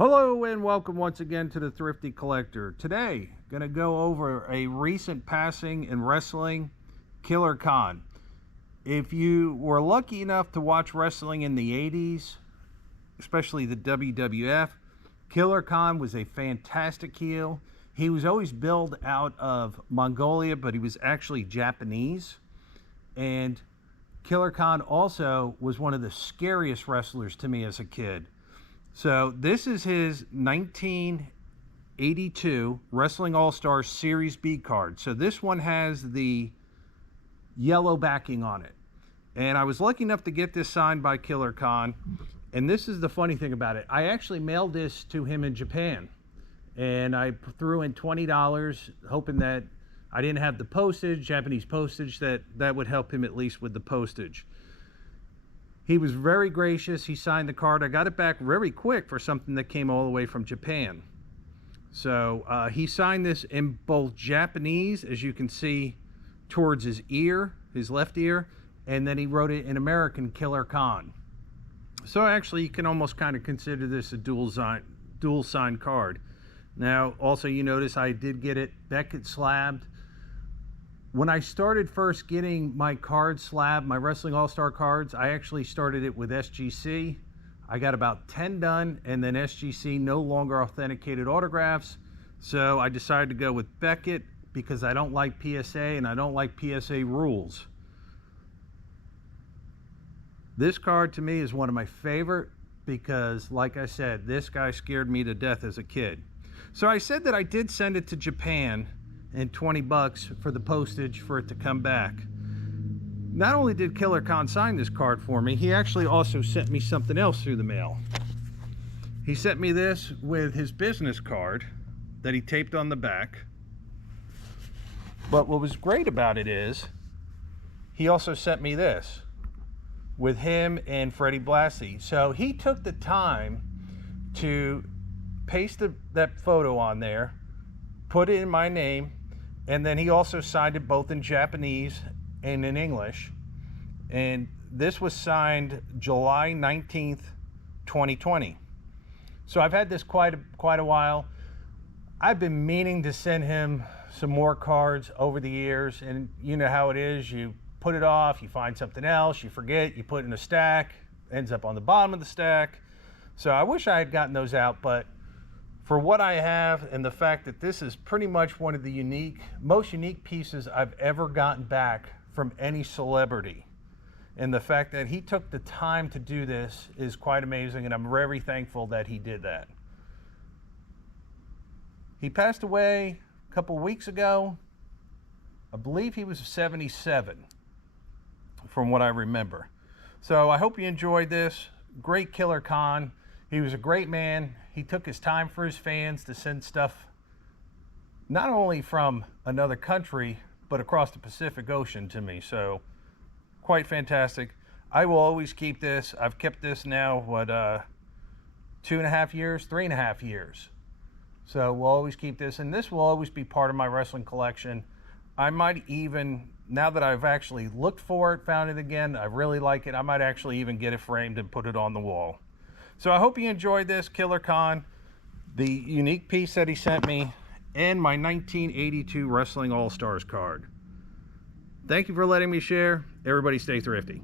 Hello and welcome once again to the Thrifty Collector. Today, going to go over a recent passing in wrestling, Killer Khan. If you were lucky enough to watch wrestling in the 80s, especially the WWF, Killer Khan was a fantastic heel. He was always billed out of Mongolia, but he was actually Japanese. And Killer Khan also was one of the scariest wrestlers to me as a kid. So this is his 1982 Wrestling All-Stars Series B card. So this one has the yellow backing on it. And I was lucky enough to get this signed by Killer Khan. And this is the funny thing about it. I actually mailed this to him in Japan. And I threw in $20, hoping that I didn't have the postage, Japanese postage, that would help him at least with the postage. He was very gracious. He signed the card. I got it back very quick for something that came all the way from Japan. So he signed this in both Japanese, as you can see, towards his ear, his left ear, and then he wrote it in American, Killer Khan. So actually, you can almost kind of consider this a dual sign card. Now, also you notice I did get it Beckett slabbed. When I started first getting my card slab, my Wrestling All-Star cards, I actually started it with SGC. I got about 10 done, and then SGC no longer authenticated autographs. So I decided to go with Beckett because I don't like PSA and I don't like PSA rules. This card to me is one of my favorite because, like I said, this guy scared me to death as a kid. So I said that I did send it to Japan and $20 for the postage for it to come back. Not only did Killer Khan sign this card for me, he actually also sent me something else through the mail. He sent me this with his business card that he taped on the back. But what was great about it is he also sent me this with him and Freddie Blassie. So he took the time to paste that photo on there, put it in my name, and then he also signed it both in Japanese and in English. And this was signed July 19th, 2020. So I've had this quite a while. I've been meaning to send him some more cards over the years, and you know how it is. You put it off, you find something else, you forget, you put it in a stack, ends up on the bottom of the stack. So I wish I had gotten those out, but for what I have and the fact that this is pretty much one of the most unique pieces I've ever gotten back from any celebrity. And the fact that he took the time to do this is quite amazing, and I'm very thankful that he did that. He passed away a couple weeks ago. I believe he was 77, from what I remember. So I hope you enjoyed this. Great Killer Khan. He was a great man. He took his time for his fans to send stuff not only from another country, but across the Pacific Ocean to me. So quite fantastic. I will always keep this. I've kept this now, what, 2.5 years, 3.5 years. So we'll always keep this, and this will always be part of my wrestling collection. I might even, now that I've actually looked for it, found it again, I really like it, I might actually even get it framed and put it on the wall. So I hope you enjoyed this, Killer Khan, the unique piece that he sent me, and my 1982 Wrestling All-Stars card. Thank you for letting me share. Everybody stay thrifty.